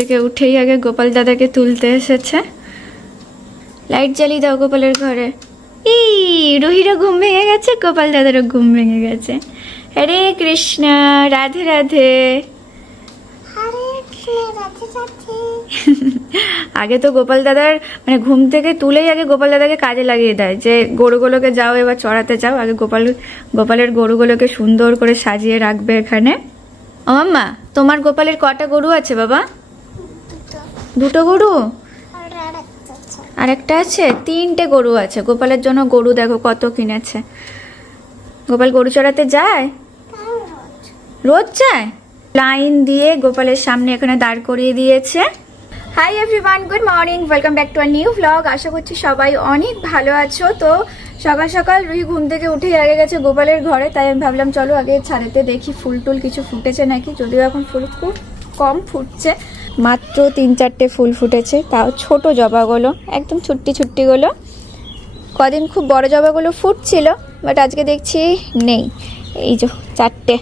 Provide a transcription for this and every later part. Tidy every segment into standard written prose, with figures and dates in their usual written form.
থেকে উঠেই আগে গোপাল দাদাকে তুলতে এসেছে। লাইট জ্বালিয়ে দাও গোপালের ঘরে। এই রুহিরও ঘুম ভেঙে গেছে, গোপাল দাদারও ঘুম ভেঙে গেছে। হরে কৃষ্ণ, রাধে রাধে। আগে তো গোপাল দাদার মানে ঘুম থেকে তুলেই আগে গোপাল দাদাকে কাজে লাগিয়ে দেয় যে গরুগুলোকে যাও এবার চড়াতে যাও। আগে গোপালের গরুগুলোকে সুন্দর করে সাজিয়ে রাখবে এখানে। ও মাম্মা, তোমার গোপালের কটা গরু আছে বাবা? দুটো গরু আর একটা আছে, তিনটে গরু আছে। গোপালের জন্য গরু দেখো কত কিনেছে। গোপাল গরু চড়াতে যায়, রোজ যায়। লাইন দিয়ে গোপালের সামনে এখানে দাঁড় করিয়ে দিয়েছে। Hi everyone, good morning, welcome back to our new vlog. আশা করছি সবাই অনেক ভালো আছো। তো সকাল সকাল রুহি ঘুম থেকে উঠে আগে গেছে গোপালের ঘরে, তাই আমি ভাবলাম চলো আগে ছাদেতে দেখি ফুল টুল কিছু ফুটেছে নাকি। যদিও এখন ফুল খুব কম ফুটছে, মাত্র 3-4টে ফুল ফুটেছে, তাও ছোট জবাগুলো, একদম ছুট্টি ছুট্টিগুলো। কদিন খুব বড় জবাগুলো ফুটছিল, বাট আজকে দেখছি নেই। এই যে 4টে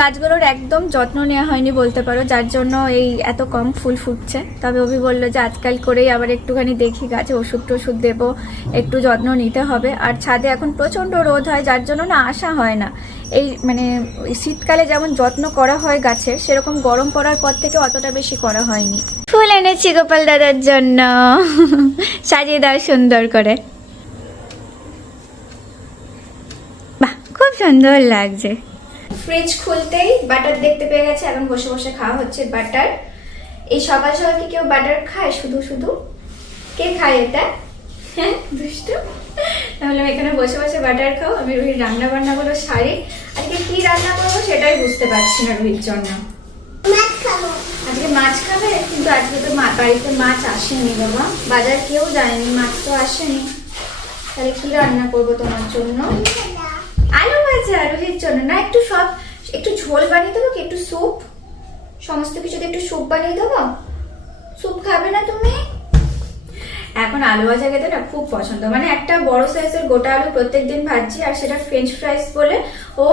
গাছগুলোর একদম যত্ন নেওয়া হয়নি বলতে পারো, যার জন্য এই এত কম ফুল ফুটছে। তবে অভি বললো যে আজকাল করেই আবার একটুখানি দেখি গাছে ওষুধ টষুধ দেবো, একটু যত্ন নিতে হবে। আর ছাদে এখন প্রচণ্ড রোদ হয়, যার জন্য না আসা হয় না। এই মানে শীতকালে যেমন যত্ন করা হয় গাছের, সেরকম গরম পড়ার পর থেকে অতটা বেশি করা হয়নি। ফুল এনেছি গোপাল দাদার জন্য, সাজিয়ে দাও সুন্দর করে। বাহ, খুব সুন্দর লাগছে। ফ্রিজ খুলতেই বাটার দেখতে পেয়ে গেছে, এখন বসে বসে খাওয়া হচ্ছে বাটার। এই সকাল সকাল কি কেউ বাটার খায় শুধু শুধু? কে খায় এটা? হ্যাঁ দুষ্টু। তাহলে আমি এখানে বসে বসে বাটার খাও, আমি রুহির রান্না বান্না গুলো সারি। আজকে কি রান্না করবো সেটাই বুঝতে পারছি না রুহির জন্য। আজকে মাছ খাবে, কিন্তু আজকে তো বাড়িতে মাছ আসেনি বাবা, বাজার কেউ যায়নি, মাছ তো আসেনি। তাহলে কি রান্না করবো তোমার জন্য? আলু ভাজা রুহির জন্য না, একটু ঝোল বানিয়ে দেবো কি, একটু স্যুপ, সমস্ত কিছুতে একটু স্যুপ বানিয়ে দেবো। স্যুপ খাবে না তুমি? এখন আলু ভাজা খেতে না খুব পছন্দ, মানে একটা বড় সাইজের গোটা আলু প্রত্যেকদিন ভাজছি, আর সেটা ফ্রেঞ্চ ফ্রাইস বলে ও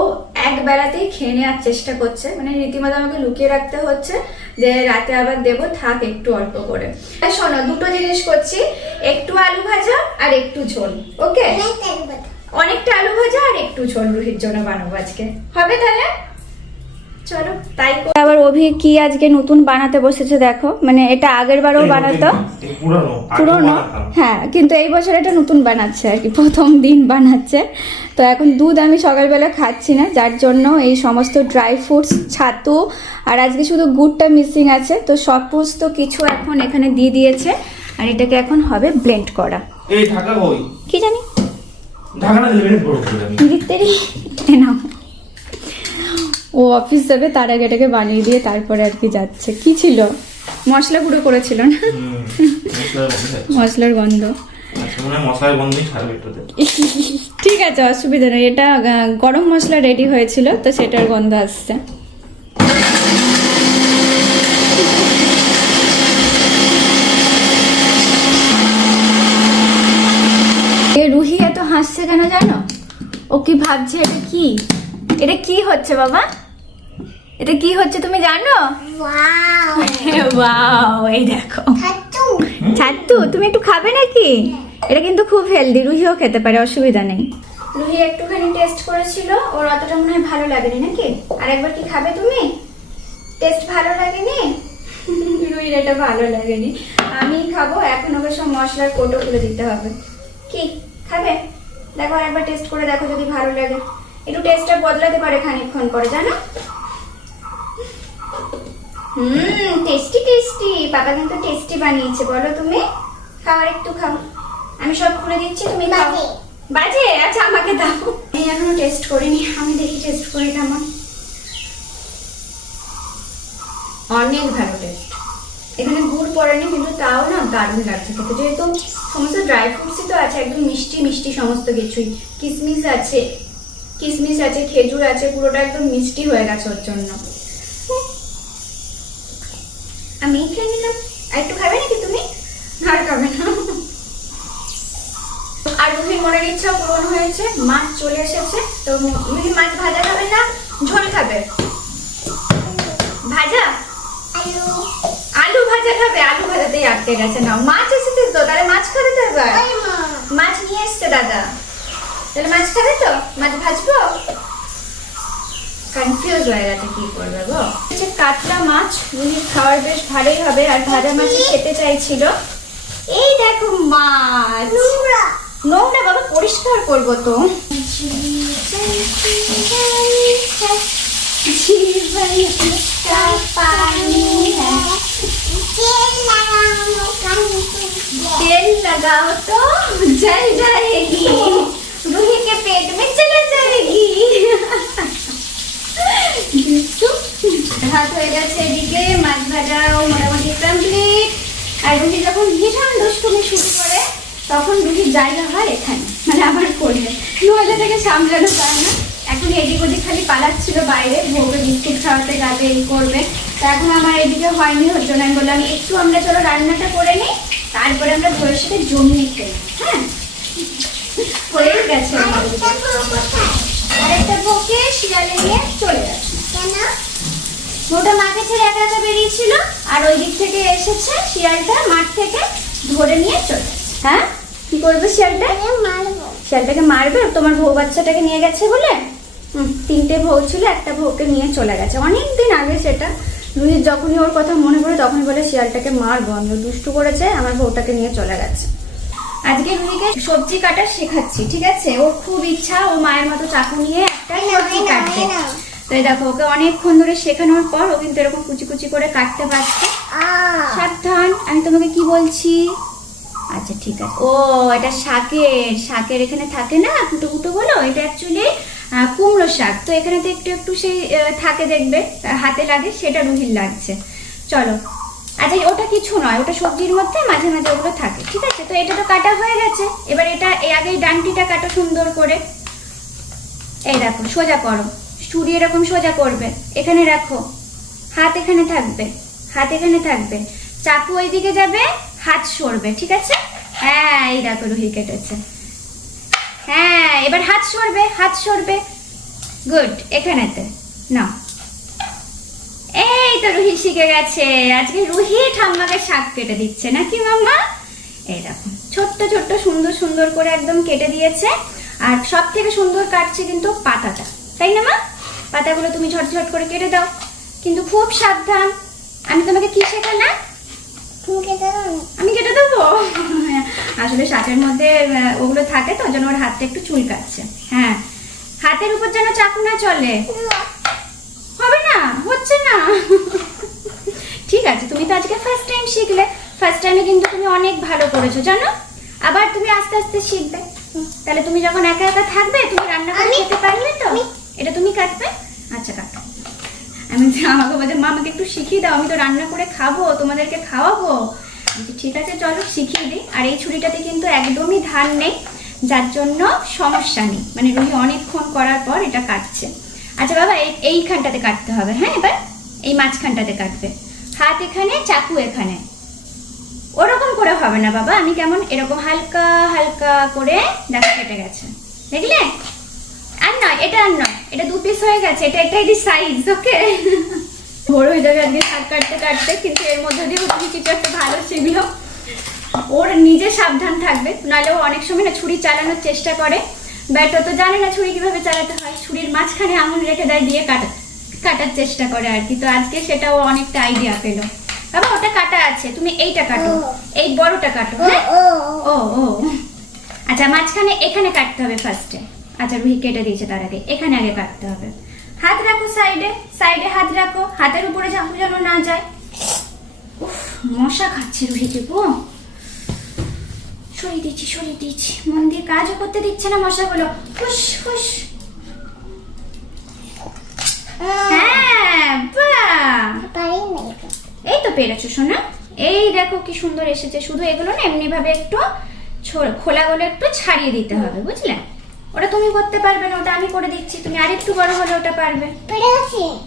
এক বেলাতেই খেয়ে নেওয়ার চেষ্টা করছে। মানে রীতিমতো আমাকে লুকিয়ে রাখতে হচ্ছে যে রাতে আবার দেবো, থাক একটু অল্প করে। শোনো, দুটো জিনিস করছি, একটু আলু ভাজা আর একটু ঝোল। ওকে, অনেকটা আলু ভাজা আর একটু ঝোল রুহির জন্য বানাবো আজকে, হবে তাহলে? চলো তাই। আবার অভি কি আজকে নতুন বানাতে বসেছে দেখো, মানে এটা আগের বারও বানাতো, পুরনো। হ্যাঁ, কিন্তু এই বছর এটা নতুন বানাচ্ছে আর কি, প্রথম দিন বানাচ্ছে। তো এখন দুধ আমি সকালবেলা খাচ্ছি না, যার জন্য এই সমস্ত ড্রাই ফ্রুটস, ছাতু আর আজকে শুধু গুড়টা মিসিং আছে, তো সমস্ত কিছু এখন এখানে দিয়ে দিয়েছে। আর এটাকে এখন হবে ব্লেন্ড করা। এই ঢাকা কই? কি জানি, ঢাকা না দিলে বড় করে আমি দিতেরি নাও। ও অফিস যাবে, তার আগে এটাকে বানিয়ে দিয়ে তারপরে আর কি যাচ্ছে। কি ছিল? মশলা গুঁড়ো করেছিল না? মশলার গন্ধ। মশলার গন্ধই ছাড়বে এটাতে। ঠিক আছে, অসুবিধা নেই। এটা গরম মশলা রেডি হয়েছিল, তো সেটার গন্ধ আসছে। রুহি এত হাসছে কেন জানো? ও কি ভাবছে এটা কি হচ্ছে বাবা? এটা কি হচ্ছে তুমি জানো? ওয়াও, এই দেখো ছাতু। তুমি একটু খাবে নাকি? এটা কিন্তু খুব হেলদি, রুহিও খেতে পারে, অসুবিধা নেই। রুহি একটুখানি টেস্ট করেছিল, ওর অতটা মনে হয় ভালো লাগেনি নাকি? আর একবার কি খাবে তুমি? টেস্ট ভালো লাগেনি? রুহির এটা ভালো লাগেনি, আমি খাবো। এখন ওকে সব মশলার কোটো খুলে দিতে হবে। কি খাবে? দেখো একবার টেস্ট করে দেখো, যদি ভালো লাগে। একটু টেস্টটা বদলাতে পারে খানিকক্ষণ পরে, জানো? টেস্টি টেস্টি, পাপা কিন্তু টেস্টি বানিয়েছে। বলো তুমি, খাওয়ার একটু খাও। আমি সব খুলে দিচ্ছি, তুমি খাও। বাজে? আচ্ছা আমাকে দাও। আমি এখনো টেস্ট করিনি, আমি দেখি টেস্ট করি কেমন। অনেক ভালো টেস্ট। এখানে গুড় পড়েনি, কিন্তু তাও না দারুণ লাগছে খেতে। যেহেতু সমস্ত ড্রাই ফ্রুটসই তো আছে, একদম মিষ্টি মিষ্টি সমস্ত কিছুই। কিশমিশ আছে, খেজুর আছে, পুরোটা একদম মিষ্টি হয়ে গেছে ওর জন্য। আমি খেয়ে নিলাম। আর একটু খাবে নাকি তুমি? আর খাবে না। আর রুহির মনের ইচ্ছা পূরণ হয়েছে, মাছ চলে এসেছে। তো রুহি মাছ ভাজা খাবে না ঝোল খাবে? ভাজা, আলু ভাজা ওটাতেই আটকে গেছে। নাও মাছ এসেছে তো, তাহলে মাছ খাবে তো এবার। মাছ নিয়ে এসছে দাদা, তাহলে মাছ খাবে তো? মাছ ভাজবো? কনফিউজ হয়ে গেছে কি করবে গো। কাতলা মাছ রুহির খাওয়ার বেশ ভালোই হবে, আর ভাজা মাছ খেতে চাইছিল। এই দেখো মাছ, নোংরা বাবা, পরিষ্কার করবো তো। तेल लगाओ तो जल जाएगी, रूही के पेट में चला जाएगी। ভাত হয়ে গেছে, এদিকে মাছ ভাজাও মোটামুটি কমপ্লিট। আর রুহি যখন ভীষণ দুষ্টুমি শুরু করে তখন রুহি জায়গা হয় এখানে, মানে আমার কোলে, নইলে থেকে সামলানো যায় না। এখন এদিক ওদিক খালি পালাচ্ছিল বাইরে, ভোগে বিস্কুট খাওয়াতে যাবে, এই করবে। তা এখন আমার এদিকে হয়নি, ওর জন্য আমি বললাম একটু আমরা চলো রান্নাটা করে নিই, তারপরে আমরা ভোরের সাথে জমিয়ে খেলি। হ্যাঁ, হয়ে গেছে। আরেকটা ভোগে শিয়ালে নিয়ে চলে যাচ্ছে। ওটা মাকে ছেড়ে একা একা বেরিয়েছিল, আর ওই দিক থেকে এসেছে শিয়ালটা, মাঠ থেকে ধরে নিয়ে চলে যাচ্ছে। হ্যাঁ, কি করবে শিয়ালটা? শিয়ালটাকে মারবে? তোমার বউ বাচ্চাটাকে নিয়ে গেছে বলে। তিনটে বউ ছিল, একটা বউকে নিয়ে চলে গেছে অনেকদিন আগে। সেটা রুহির যখনই ওর কথা মনে পড়ে তখনই বলে শিয়ালটাকে মারবো, আমি দুষ্টু করেছে, আমার বউটাকে নিয়ে চলে গেছে। আজকে রুহিকে সবজি কাটা শেখাচ্ছি, ঠিক আছে? ওর খুব ইচ্ছা ও মায়ের মতো চাকু নিয়ে একটা সবজি কাটবে। তো দেখো, ওকে অনেকক্ষণ ধরে শেখানোর পর ও কিন্তু এরকম কুচি কুচি করে কাটতে পারছে। সাবধান, আমি তোমাকে কি বলছি? আচ্ছা ঠিক আছে। ও, এটা শাকের এখানে থাকে না কুটো কুটো গুলো, এটা অ্যাকচুয়ালি কুমড়ো শাক। তো এখানে তো একটু একটু সেই থাকে, দেখবে হাতে লাগে, সেটা রুহির লাগছে। চলো, আচ্ছা ওটা কিছু নয়, ওটা সবজির মধ্যে মাঝে মাঝে ওগুলো থাকে, ঠিক আছে? তো এটা তো কাটা হয়ে গেছে, এবার এটা আগে ডান্টিটা কাটো সুন্দর করে। এই দেখো, সোজা করো, ছুরি এরকম সোজা করবে, এখানে রাখো, হাত এখানে থাকবে, হাত এখানে থাকবে, চাকু ওইদিকে যাবে, হাত সরবে, ঠিক আছে? হ্যাঁ, এই দেখো রুহি কেটেছে। হ্যাঁ, এবার হাত সরবে, হাত সরবে, গুড। এখানেতে না, এই তো রুহি শিখে গেছে। আজকে রুহি ঠাম্মাকে শাক কেটে দিচ্ছে নাকি মাম্মা? এই দেখো, ছোট্ট ছোট্ট সুন্দর সুন্দর করে একদম কেটে দিয়েছে। আর সব থেকে সুন্দর কাটছে কিন্তু পাতাটা, তাই না মা? পাতাগুলো তুমি ঝটঝট করে কেটে দাও, কিন্তু খুব সাবধান। আমি তোমাকে কি শেখালাম? আমি কেটে দেবো? আসলে শাকের মধ্যে ওগুলো থাকে তো, যেন ওর হাতটা একটু চুলকাচ্ছে। হ্যাঁ, হাতের উপর যেন চাকু না চলে। হবে না, হচ্ছে না। ঠিক আছে, তুমি তো আজকে ফার্স্ট টাইম শিখলে, ফার্স্ট টাইমে কিন্তু তুমি অনেক ভালো করেছো জানো। আবার তুমি আস্তে আস্তে শিখবে, তাহলে তুমি যখন একা একা থাকবে তুমি রান্না করে খেতে পারবে তো। এটা তুমি কাটবে? আচ্ছা কাটো। আমি আমাকে বলছে মা আমাকে একটু শিখিয়ে দাও, আমি তো রান্না করে খাবো, তোমাদেরকে খাওয়াবো। ঠিক আছে চলো শিখিয়ে দিই। আর এই ছুরিটাতে কিন্তু একদমই ধার নেই, যার জন্য সমস্যা নেই, মানে রুহি অনেকক্ষণ করার পর এটা কাটছে। আচ্ছা বাবা, এইখানটাতে কাটতে হবে। হ্যাঁ, এবার এই মাঝখানটাতে কাটবে, হাত এখানে, চাকু এখানে। ওরকম করে হবে না বাবা, আমি কেমন এরকম হালকা হালকা করে দেখো কেটে গেছে, দেখলে? আর নয়, এটা আর নয়, এটা 2 পিস হয়ে গেছে, এটাই সাইজ। ওকে, বড় হয়ে যাবে আজকে শাক কাটতে কাটতে, কিন্তু এর মধ্যে দিয়ে তুমি কিছু একটা ভালো শিখলো। ওর নিজে সাবধান থাকবে, নাহলে ও অনেক সময় না ছুরি চালানোর চেষ্টা করে, বাট ও তো জানে না ছুরি কিভাবে চালাতে হয়। ছুরির মাঝখানে আঙুল রেখে দেয়, দিয়ে কাটার চেষ্টা করে আর কি। তো আজকে সেটাও অনেকটা আইডিয়া পেলো। বাবা ওটা কাটা আছে, তুমি এইটা কাটো, এই বড়টা কাটো। হ্যাঁ, ও ও আচ্ছা, মাঝখানে এখানে কাটতে হবে ফার্স্টে। আচ্ছা রুহি কেটে দিয়েছে, তার আগে এখানে আগে কাটতে হবে। হাত রাখো সাইডে, সাইডে হাত রাখো, হাতের উপরে চাকু যেন না যায়। উফ, মশা খাচ্ছে রুহিকে গো। সরিয়ে দিচ্ছি, মন দিয়ে কাজও করতে দিচ্ছে না মশাগুলো। হুস হুস। হ্যাঁ, বাহ, এই তো পেরেছো সোনা। এই দেখো কি সুন্দর এসেছে। শুধু এগুলো না এমনি ভাবে একটু খোলাগুলো একটু ছাড়িয়ে দিতে হবে, বুঝলে? ওটা তুমি করতে পারবে না, ওটা আমি করে দিচ্ছি। তুমি আরেকটু বড় হলে ওটা পারবে।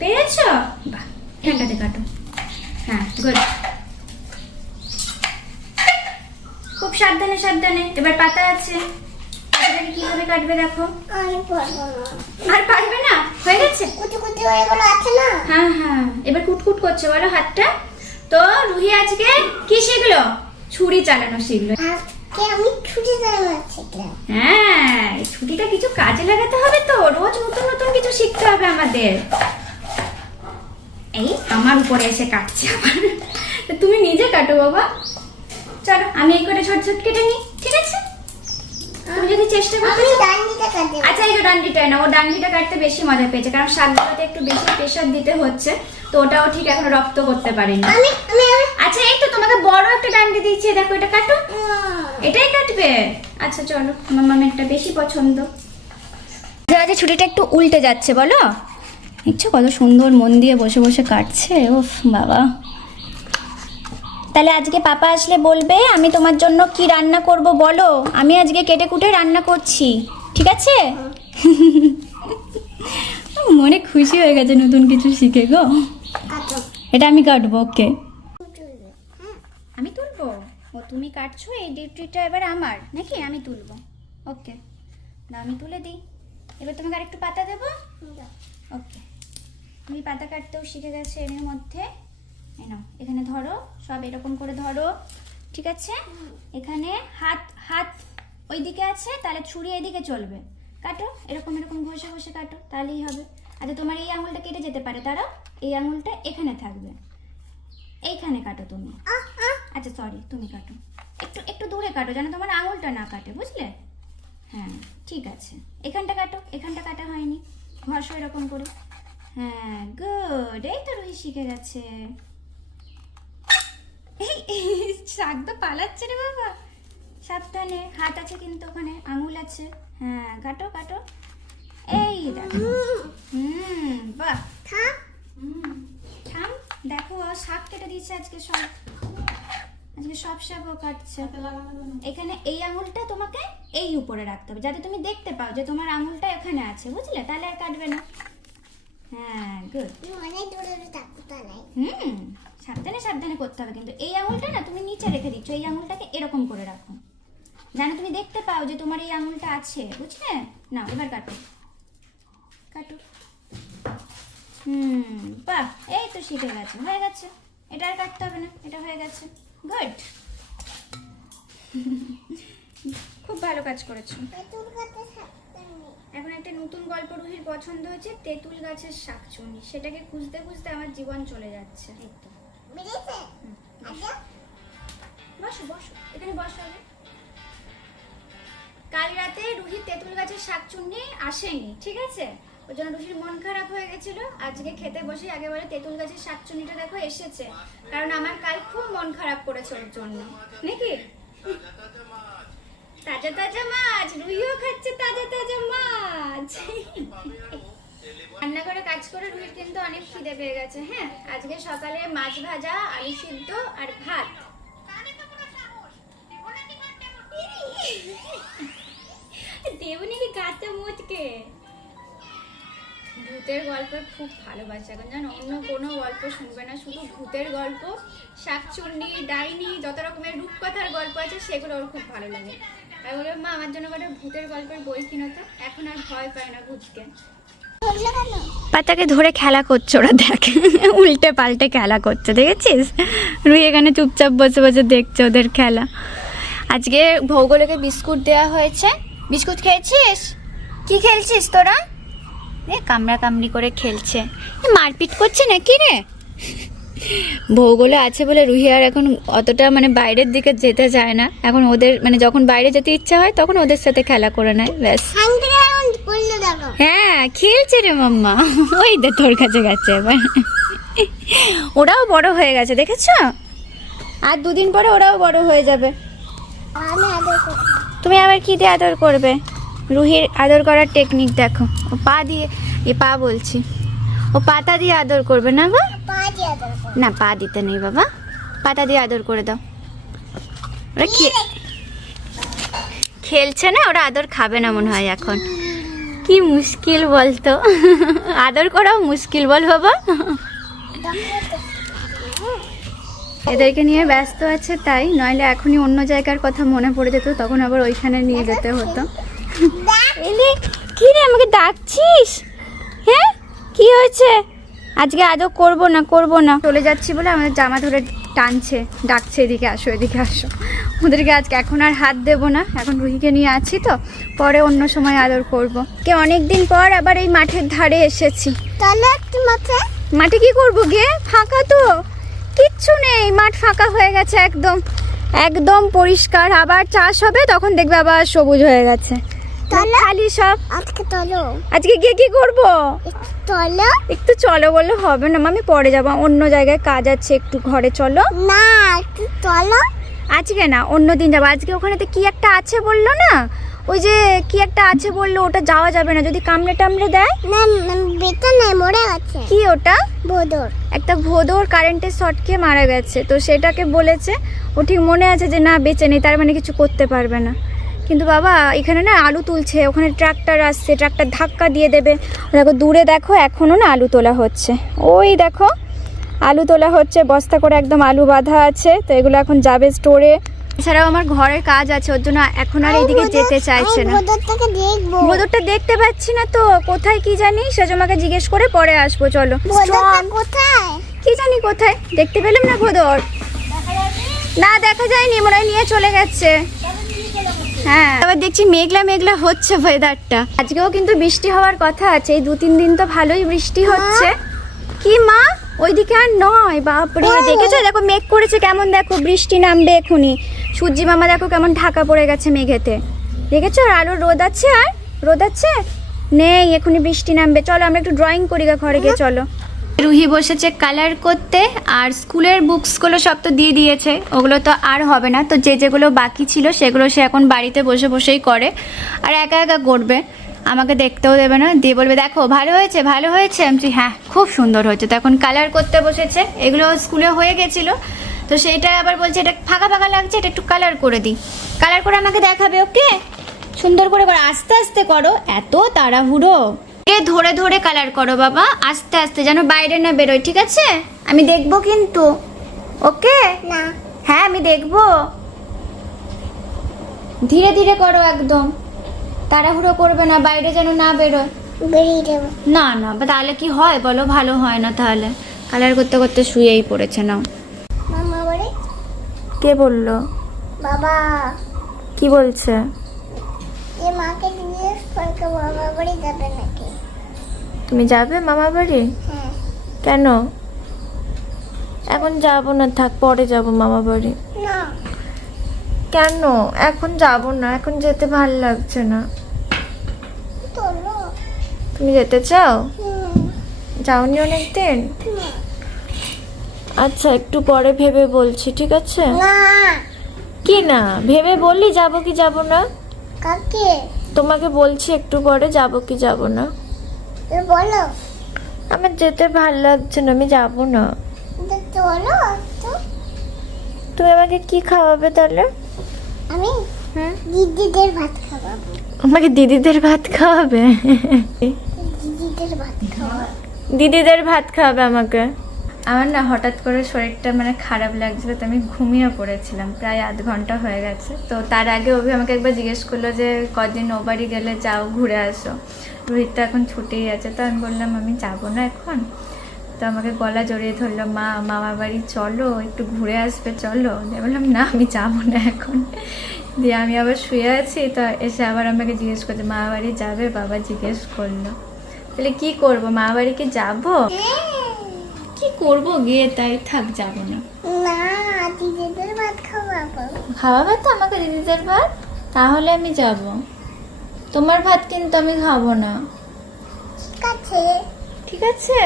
পেরেছো? বাহ, ঠান্ডাতে কাটো। হ্যাঁ, গুড। খুব সাবধানে সাবধানে। এবার পাতা আছে, পাতাটাকে কিভাবে কাটবে দেখো। আর পারবে না? হয়ে গেছে? হ্যাঁ হ্যাঁ, এবার কুটকুট করছে বলো হাতটা। তো রুহি আজকে কি শিখলো? ছুরি চালানো শিখলো। আজকে আমি ছুটি চালানো শিখলাম। হ্যাঁ, এই ছুটিটা কিছু কাজে লাগাতে হবে তো, রোজ নতুন নতুন কিছু শিখতে হবে আমাদের। এই আমার উপরে এসে কাটছে আবার। তুমি নিজে কাটো বাবা। চলো আমি এই করে ছোট ছোট কেটে নিই, ঠিক আছে? তুমি যদি চেষ্টা করো। আমি ডান্ডিটা কাটতে। আচ্ছা, এই যে ডান্ডিটা না, ও ডান্ডিটা কাটতে বেশি মজা পেয়েছে, কারণ শাকগুলোতে একটু বেশি প্রেশার দিতে হচ্ছে, তো ওটাও ঠিক এখন রপ্ত করতে পারিনি। আমি আমি আমি আচ্ছা, এই তো তোমাকে বড় একটা ডান্ডি দিয়েছি, দেখো এটা কাটো। এটাই কাটবে? আচ্ছা চলো, আমার মামেরটা বেশি পছন্দ। আজ ছুটিটা একটু উল্টে যাচ্ছে, বলো। দেখছো কত সুন্দর মন দিয়ে বসে বসে কাটছে। ওফ বাবা। তাহলে আজকে পাপা আসলে বলবে আমি তোমার জন্য কি রান্না করব বলো, আমি আজকে কেটে কুটে রান্না করছি, ঠিক আছে? মনে খুশি হয়ে গেছে নতুন কিছু শিখে গো। কাটো। এটা আমি কাটবো, ওকে। হ্যাঁ। আমি তুলবো? ও তুমি কাটছো, এই ডিউটিটা এবার আমার নাকি? আমি তুলবো, ওকে। না আমি তুলে দিই। এবার তোমাকে আরেকটু পাতা দেবো, ওকে। তুমি পাতা কাটতেও শিখে গেছে এর মধ্যে। এই নাও, এখানে ধরো, সব এরকম করে ধরো, ঠিক আছে? এখানে হাত হাত ওই দিকে আছে, তাহলে ছুরি এদিকে চলবে। কাটো, এরকম এরকম ঘষে ঘষে কাটো, তাহলেই হবে। আচ্ছা, তোমার এই আঙুলটা কেটে যেতে পারে, তারাও এই আঙুলটা এখানে থাকবে, এইখানে কাটো তুমি। আচ্ছা সরি, তুমি কাটো, একটু একটু দূরে কাটো যেন তোমার আঙুলটা না কাটে, বুঝলে? হ্যাঁ ঠিক আছে, এখানটা কাটো, এখানটা কাটা হয়নি, ঘষো এরকম করে। হ্যাঁ গুড, এই তো রুহি শিখে গেছে। এই শাক তো পালাচ্ছে রে বাবা, সাবধানে, হাত আছে কিন্তু ওখানে, আঙুল আছে। হ্যাঁ কাটো কাটো, এই দেখো। বাহ, থাম। থাম। দেখো শাক কেটে দিচ্ছে আজকে সব, আজকে সব শাকও কাটছে। এখানে এই আঙুলটা তোমাকে এই উপরে রাখতে হবে, যাতে তুমি দেখতে পাও যে তোমার আঙুলটা এখানে আছে, বুঝলে? তাহলে আর কাটবে না। হ্যাঁ গুড। অনেক দূরে দূরে থাকতে নাই। সাবধানে সাবধানে করতে হবে কিন্তু। এই আঙুলটা না তুমি নিচে রেখে দিচ্ছ, এই আঙুলটাকে এরকম করে রাখো, যেন তুমি দেখতে পাও যে তোমার এই আঙুলটা আছে, বুঝলে? না এবার কাটো কাটো। বাহ, এই তো শিখে গেছে, হয়ে গেছে। এটা আর কাটতে হবে না, এটা হয়ে গেছে। গুড, খুব ভালো কাজ করেছো। তেঁতুল কাটতে থাকতে নেই। এখন একটা নতুন গল্প রুহির পছন্দ হয়েছে, তেঁতুল গাছের শাকচুন্নি। সেটাকে খুঁজতে খুঁজতে আমার জীবন চলে যাচ্ছে। এই তো বেরিয়েছে? আচ্ছা। বসো বসো, এখানে বসো আগে। কাল রাতে রুহি তেঁতুল গাছের শাকচুন্নি আসেনি, ঠিক আছে? ওই জন্য রুহির মন খারাপ হয়ে গেছিল। আজকে খেতে বসে আগে বলে তেঁতুল গাছের শাকচুন্নিটা দেখো এসেছে, কারণ আমার কাল খুব মন খারাপ করেছে ওর জন্য, নাকি? তাজা তাজা মাছ, রুহিও খাচ্ছে তাজা তাজা মাছ। রান্নাঘরে কাজ করে রুহির কিন্তু অনেক খিদে পেয়ে গেছে। হ্যাঁ, আজকে সকালে মাছ ভাজা, আলু সিদ্ধ আর ভাত। দেবনি কি গাছে মুচকে। ভূতের গল্প খুব ভালোবাসে এখন, জানো? অন্য কোনো গল্প শুনবে না, শুধু ভূতের গল্প, শাকচুন্নি, ডাইনি, যত রকমের রূপকথার গল্প আছে সেগুলো ওর খুব ভালো লাগে। আমি বললাম মা আমার জন্য একটা ভূতের গল্পের বই কিনো তো, এখন আর ভয় পায় না ভূতকে। পাতাকে ধরে খেলা করছে ওরা, দেখ উল্টে পাল্টে খেলা করছে, দেখেছিস? রুই এখানে চুপচাপ বসে বসে দেখছে ওদের খেলা। আজকে ভৌগোলিকে বিস্কুট দেওয়া হয়েছে। বিস্কুট খেয়েছিস? কি খেলছিস তোরা? এ কামড়া কামড়ি করে খেলছে, মারপিট করছে না কি রে? ভৌগোলে আছে বলে রুহি আর এখন অতটা মানে বাইরের দিকে যেতে চায় না। এখন ওদের মানে যখন বাইরে যেতে ইচ্ছা হয় তখন ওদের সাথে খেলা করে নেয়, ব্যাস। হ্যাঁ খেলছে রে মাম্মা, ওই দে তোর কাছে গেছে এবার। ওরাও বড় হয়ে গেছে, দেখেছো? আর দুদিন পরে ওরাও বড় হয়ে যাবে। আমি আদর করব। তুমি আবার কি দিয়ে আদর করবে? রুহির আদর করার টেকনিক দেখো, ও পা দিয়ে, পা বলছি, ও পাতা দিয়ে আদর করবে না গো? পা দিয়ে আদর করব। না পা দিতে নেই বাবা, পাতা দিয়ে আদর করে দাও। ওরা খেলছে না, ওরা আদর খাবে না মনে হয় এখন। কি মুশকিল বলতো, আদর করাও মুশকিল, বল বাবা। এদেরকে নিয়ে ব্যস্ত আছে তাই, নইলে এখনই অন্য জায়গার কথা মনে পড়ে যেত, তখন আবার ওইখানে নিয়ে যেতে হতো। কি রে আমাকে ডাকছিস? হ্যাঁ কি হয়েছে? আজকে আদর করবো না চলে যাচ্ছি বলে আমাদের জামা ধরে টানছে, ডাকছে এদিকে আসো এদিকে আসো। ওদেরকে আজকে এখন আর হাত দেবো না, এখন রুহিকে নিয়ে আছি তো, পরে অন্য সময় আদর করবো। কে অনেকদিন পর আবার এই মাঠের ধারে এসেছি। তাহলে একটু মাথা মাঠে কি করবো গে, ফাঁকা তো, কিচ্ছু নেই, মাঠ ফাঁকা হয়ে গেছে একদম, একদম পরিষ্কার। আবার চাষ হবে তখন দেখবে আবার সবুজ হয়ে গেছে, তাহলে খালি সব। আজকে চলো, আজকে গিয়ে কি করবো? একটু চলো। একটু চলো বললে হবে না, আমি পরে যাবো, অন্য জায়গায় কাজ আছে, একটু ঘরে চলো। না একটু চলো। আজকে না, অন্য দিন যাবো। আজকে ওখানেতে কি একটা আছে বললো না, ওই যে কি একটা আছে বললো, ওটা যাওয়া যাবে না, যদি কামড়ে টামড়ে দেয়। না বেটা নাই, মরে গেছে। কি ওটা? বদর। একটা ভোদর কারেন্টের শর্ট খেয়ে মারা গেছে, তো সেটাকে বলেছে, ও ঠিক মনে আছে যে না বেঁচে নেই, তার মানে কিছু করতে পারবে না। কিন্তু বাবা এখানে না আলু তুলছে, ওখানে ট্রাক্টর আসছে, ট্রাক্টর ধাক্কা দিয়ে দেবে। দেখো দূরে দেখো, এখনও না আলু তোলা হচ্ছে, ওই দেখো আলু তোলা হচ্ছে, বস্তা করে একদম আলু বাঁধা আছে, তো এগুলো এখন যাবে স্টোরে। এছাড়াও আমার ঘরের কাজ আছে, ওর জন্য এখন আর এইদিকে যেতে চাইছে না। বদরটাকে দেখবো। ভোদরটা দেখতে পাচ্ছি না তো, কোথায় কি জানি, সেজমাকে জিজ্ঞেস করে পরে আসবো। চলো। বদরটা কোথায়? কি জানি কোথায়, দেখতে পেলাম না ভোদর। না দেখা যায়নি, মনে হয় নিয়ে চলে গেছে। হ্যাঁ, আবার দেখছি মেঘলা মেঘলা হচ্ছে ওয়েদারটা। আজকেও কিন্তু বৃষ্টি হওয়ার কথা আছে, এই 2-3 দিন তো ভালোই বৃষ্টি হচ্ছে। কি মা, ওইদিকে আর নয়, বাপরে দেখেছো, দেখো মেঘ করেছে কেমন, দেখো বৃষ্টি নামবে এখনই। সূর্যি মামা দেখো কেমন ঢাকা পড়ে গেছে মেঘেতে, দেখেছো? আর আলো রোদ আছে, আর রোদ আছে নেই, এখনই বৃষ্টি নামবে। চলো আমরা একটু ড্রয়িং করি গা, ঘরে গিয়ে চলো। রুহি বসেছে কালার করতে, আর স্কুলের বুকসগুলো সব তো দিয়ে দিয়েছে, ওগুলো তো আর হবে না, তো যেগুলো বাকি ছিল সেগুলো সে এখন বাড়িতে বসে বসেই করে, আর একা একা করবে, আমাকে দেখতেও দেবে না, দিয়ে বলবে দেখো ভালো হয়েছে ভালো হয়েছে। আমি বলছি হ্যাঁ খুব সুন্দর হয়েছে। তো এখন কালার করতে বসেছে, এগুলো স্কুলে হয়ে গেছিলো, তো সেইটা আবার বলছে এটা ফাঁকা ফাঁকা লাগছে, এটা একটু কালার করে দিই, কালার করে আমাকে দেখাবে। ওকে, সুন্দর করে করো, আস্তে আস্তে করো, এত তাড়াহুড়ো। ধরে ধরে কালার করো বাবা, আস্তে আস্তে, যেন বাইরে না বেরোয়, ঠিক আছে? আমি দেখবো কিন্তু, ওকে? না হ্যাঁ আমি দেখবো, ধীরে ধীরে করো একদম, তাড়াহুড়ো করবে না, বাইরে যেন না বেরোয়। বেরিয়ে যাবো। না না, তাহলে কি হয় বলো, ভালো হয় না তাহলে। কালার করতে করতে শুয়েই পড়েছে। নাও। মামা বাড়ি। কে বললো? বাবা কি বলছে? এ মাকে জিজ্ঞেস করে মামা বাড়ি যাবে নাকি। তুমি যাবে মামা বাড়ি? হ্যাঁ। কেন? এখন যাবো না, থাক, পরে যাবো মামা বাড়ি। না কেন এখন যাবো না, এখন যেতে ভাল লাগছে না। চলো। তুমি যেতে চাও? হুম, যাওনি অনেকদিন? না। আচ্ছা একটু পরে ভেবে বলছি, ঠিক আছে? না কি না, ভেবে বললি যাবো কি যাবো না। কাকে? তোমাকে বলছি একটু পরে যাবো কি যাবো না। এ বলো। আমার যেতে ভাল লাগছে না, আমি যাবো না। তো চলো তো। তুমি আমাকে কি খাওয়াবে তাহলে? আমি হুম, দিদিদের ভাত খাওয়াবো। আমাকে দিদিদের ভাত খাওয়াবে? দিদিদের ভাত খাওয়াবো। দিদিদের ভাত খাওয়াবে আমাকে? আমার না হঠাৎ করে শরীরটা মানে খারাপ লাগছিল, তো আমি ঘুমিয়ে পড়েছিলাম, প্রায় আধ ঘন্টা হয়ে গেছে। তো তার আগে অভি আমাকে একবার জিজ্ঞেস করলো যে কদিন ও বাড়ি গেলে যাও, ঘুরে আসো। রোহিত তো এখন ছুটেই আছে, তো আমি বললাম আমি যাবো না এখন। তো আমাকে গলা জড়িয়ে ধরলো, মা মামা বাড়ি চলো, একটু ঘুরে আসবে চলো। দিয়ে বললাম না আমি যাবো না এখন। দিয়ে আমি আবার শুয়ে আছি, তো এসে আবার আমাকে জিজ্ঞেস করছে মামা বাড়ি যাবে, বাবা জিজ্ঞেস করলো। তাহলে কি করবো, মামা বাড়ি কি যাবো? কি করবো গিয়ে, তাই থাক, যাবো না। না দিদিদের ভাত খাওয়াবো। খাওয়াবে তো আমাকে দিদিদের ভাত, তাহলে আমি যাব। তোমার ভাত কিন্তু আমি খাবো না। ঠিক আছে। ঠিক আছে।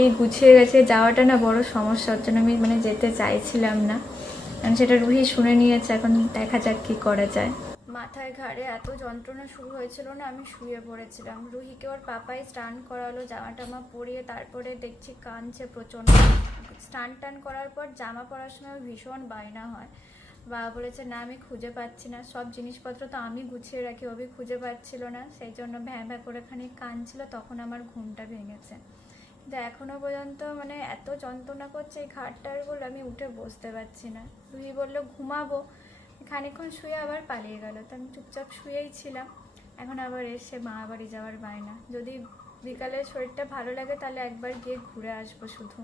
এই গুছিয়ে গেছে যাওয়াটা না বড় সমস্যা, ওর জন্য আমি মানে যেতে চাইছিলাম না, কারণ সেটা রুহি শুনে নিয়েছে, এখন দেখা যাক কি করা যায়। মাথায় ঘাড়ে এত যন্ত্রণা শুরু হয়েছিল না, আমি শুয়ে পড়েছিলাম। রুহিকে ওর পাপাই স্নান করালো, জামা টামা পরিয়ে, তারপরে দেখছি কাঁদছে প্রচণ্ড। স্নান টান করার পর জামা পরার সময় ভীষণ বায়না হয়। বাবা বলেছে না আমি খুঁজে পাচ্ছি না, সব জিনিসপত্র তো আমি গুছিয়ে রাখি, অভি খুঁজে পাচ্ছিল না, সেই জন্য ভ্যাঁ ভ্যাঁ করে খানিক কাঁদছিল, তখন আমার ঘুমটা ভেঙেছে। কিন্তু এখনো পর্যন্ত মানে এত যন্ত্রণা করছে এই ঘাটটার বলে আমি উঠে বসতে পারছি না। রুহি বললো ঘুমাবো, খানিকক্ষণ শুয়ে আবার পালিয়ে গেল, তো আমি চুপচাপ শুয়েই ছিলাম। এখন আবার এসে মা বাড়ি যাওয়ার বায়না। যদি বিকালে শরীরটা ভালো লাগে তাহলে একবার গিয়ে ঘুরে আসবো শুধু।